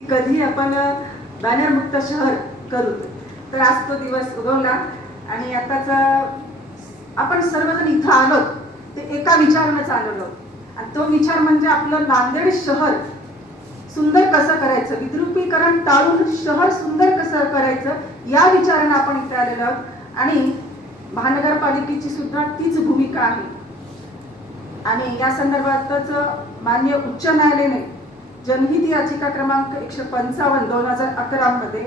कधी आपण बॅनर मुक्त शहर करू, तर आज तो दिवस उगवला आणि आताच आपण सर्वजण इथं आलो ते एका विचारानेच आलेलो आणि तो विचार म्हणजे आपलं नांदेड शहर सुंदर कसं करायचं, विद्रुपीकरण टाळून शहर सुंदर कसं करायचं या विचाराने आपण इथे आलेलो आहोत. आणि महानगरपालिकेची सुद्धा तीच भूमिका आहे आणि या संदर्भातच माननीय उच्च न्यायालयाने जनहित याचिका क्रमांक 155/2011 मध्ये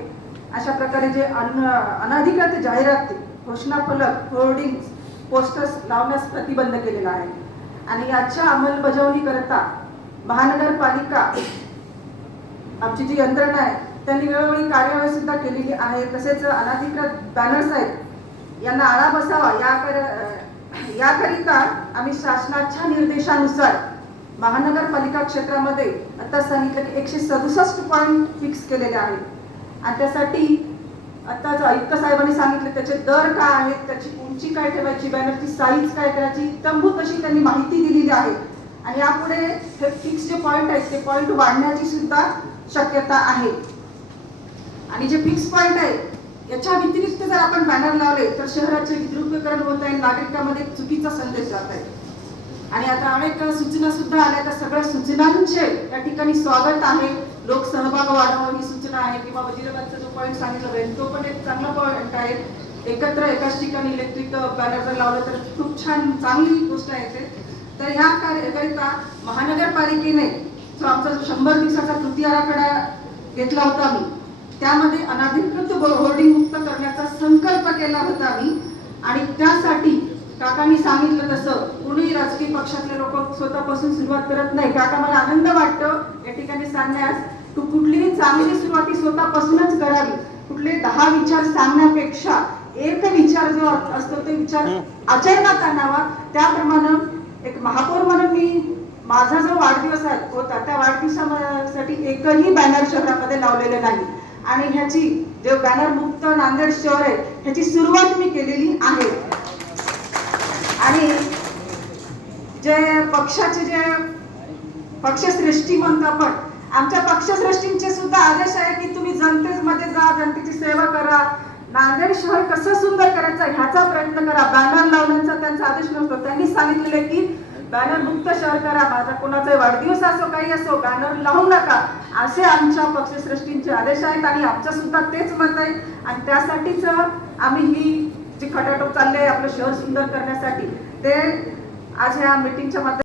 अशा प्रकारे जे अनधिकृत जाहिराती, घोषणा फलक, होर्डिंग्स, पोस्टर्स लावण्यास प्रतिबंध केलेला आहे आणि याच्या अंमलबजावणी करता महानगरपालिका आमची जी यंत्रणा आहे त्यांनी वेळोवेळी कार्यवाही सुद्धा केलेली आहे. तसेच अनधिकृत बॅनर्स आहेत यांना आळा बसावा याकरिता आम्ही शासनाच्या निर्देशानुसार महानगरपालिका क्षेत्रामध्ये आता सांगितलं की 167 पॉइंट फिक्स केलेले आहेत आणि त्यासाठी आता जो आयुक्त साहेबांनी सांगितले त्याचे दर काय आहेत, त्याची उंची काय ठेवायची, बॅनरची साईज काय करायची, तंबूत अशी त्यांनी माहिती दिलेली आहे आणि यापुढे हे फिक्स जे पॉइंट आहेत ते पॉइंट वाढण्याची सुद्धा शक्यता आहे. आणि जे फिक्स पॉइंट आहे याच्या व्यतिरिक्त जर आपण बॅनर लावले तर शहराचे विद्रुपीकरण होत आहे, नागरिकांमध्ये चुकीचा संदेश जात आहे. आणि आता अनेक सूचना सुद्धा आल्या, तर सगळ्या सूचनांचे या ठिकाणी स्वागत आहे. लोकसहभाग वाढवणं ही सूचना आहे किंवा वजीराबादचा जो पॉईंट सांगितला जाईल तो पण एक चांगला पॉईंट आहे. एकत्र एकाच ठिकाणी इलेक्ट्रिक बॅनर जर लावलं तर खूप छान चांगली गोष्ट आहे ते. तर ह्या कार्यकरिता महानगरपालिकेने जो आमचा 100 दिवसाचा कृती आराखडा घेतला होता आम्ही, त्यामध्ये अनधिकृत होर्डिंग मुक्त करण्याचा संकल्प केला होता आम्ही. आणि त्यासाठी काकांनी सांगितलं तसं कुणी राजकीय पक्षातले लोक स्वतःपासून सुरुवात करत नाही. काका, मला आनंद वाटतो या ठिकाणी सांगण्यास, तू कुठलीही चांगली सुरुवात स्वतःपासूनच करावी. कुठले 10 विचार सांगण्यापेक्षा एक विचार जो असतो तो विचार आचरणात आणावा. त्याप्रमाणे एक महापौर म्हणून मी माझा जो वाढदिवस होता त्या वाढदिवसासाठी एकही बॅनर शहरामध्ये लावलेले नाही आणि ह्याची जे बॅनर मुक्त नांदेड शहर आहे ह्याची सुरुवात मी केलेली आहे. आणि जे पक्षाचे जे पक्षश्रेष्ठी म्हणतो आपण, आमच्या पक्षश्रेष्ठींचे सुद्धा आदेश आहे की तुम्ही जनतेमध्ये जा, जनतेची सेवा करा, नांदेड शहर कसं सुंदर करायचं ह्याचा प्रयत्न करा. बॅनर लावण्याचा त्यांचा आदेश नसतो. त्यांनी सांगितलेलं की बॅनर मुक्त शहर करा, माझा कोणाचा वाढदिवस असो काही असो बॅनर लावू नका, असे आमच्या पक्षश्रेष्ठींचे आदेश आहेत आणि आमचं सुद्धा तेच मत आहे. आणि त्यासाठीच आम्ही ही जी खटाटोप चालली आहे आपलं शहर सुंदर करण्यासाठी ते आज ह्या मीटिंगच्या माध्यमातून